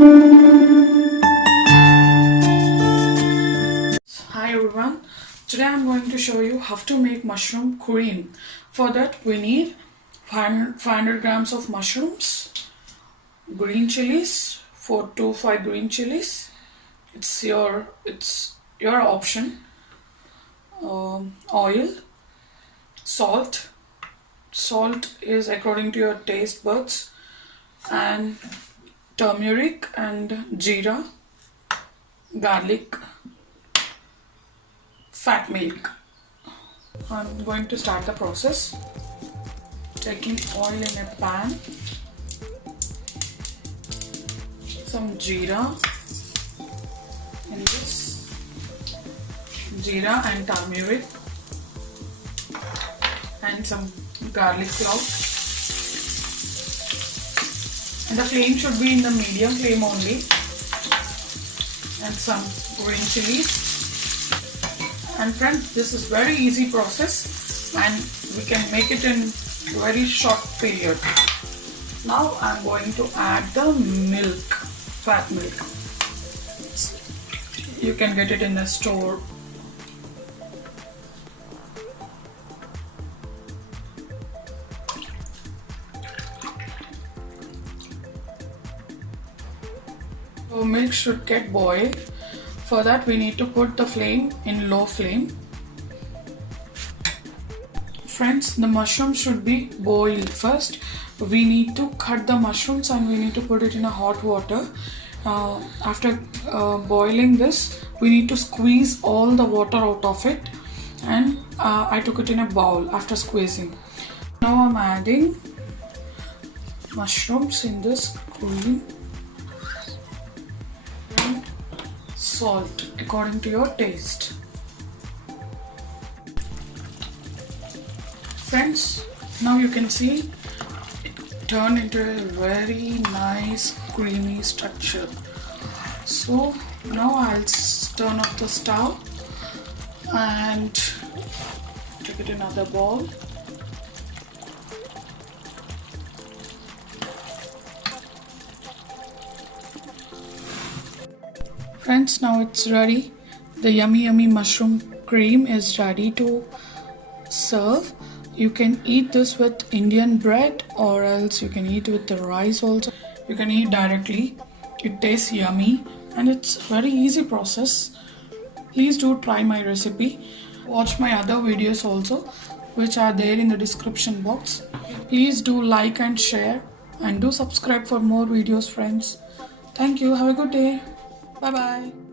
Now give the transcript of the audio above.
Hi everyone, today I'm going to show you how to make mushroom cream. For that we need 500 grams of mushrooms, green chilies, 4 to 5 green chilies. It's your option. Oil, salt is according to your taste buds, and turmeric and jeera, garlic, fat milk. I'm going to start the process. Taking oil in a pan, some jeera in this, jeera and turmeric, and some garlic clove. And the flame should be in the medium flame only. And some green chilies. And friends, this is very easy process and we can make it in very short period. Now I'm going to add the milk, fat milk. You can get it in the store. So milk should get boiled. For that we need to put the flame in low flame. Friends, the mushroom should be boiled first. We need to cut the mushrooms and we need to put it in a hot water. After boiling this, we need to squeeze all the water out of it, and I took it in a bowl after squeezing. Now I'm adding mushrooms in this cream. Salt according to your taste. Friends, now you can see it turned into a very nice creamy structure. So now I'll turn off the stove and take it in another bowl. Friends, now it's ready. The yummy mushroom cream is ready to serve. You can eat this with Indian bread, or else you can eat with the rice also. You can eat directly. It tastes yummy and it's very easy process. Please do try my recipe. Watch my other videos also, which are there in the description box. Please do like and share, and do subscribe for more videos, friends. Thank you. Have a good day. Bye bye.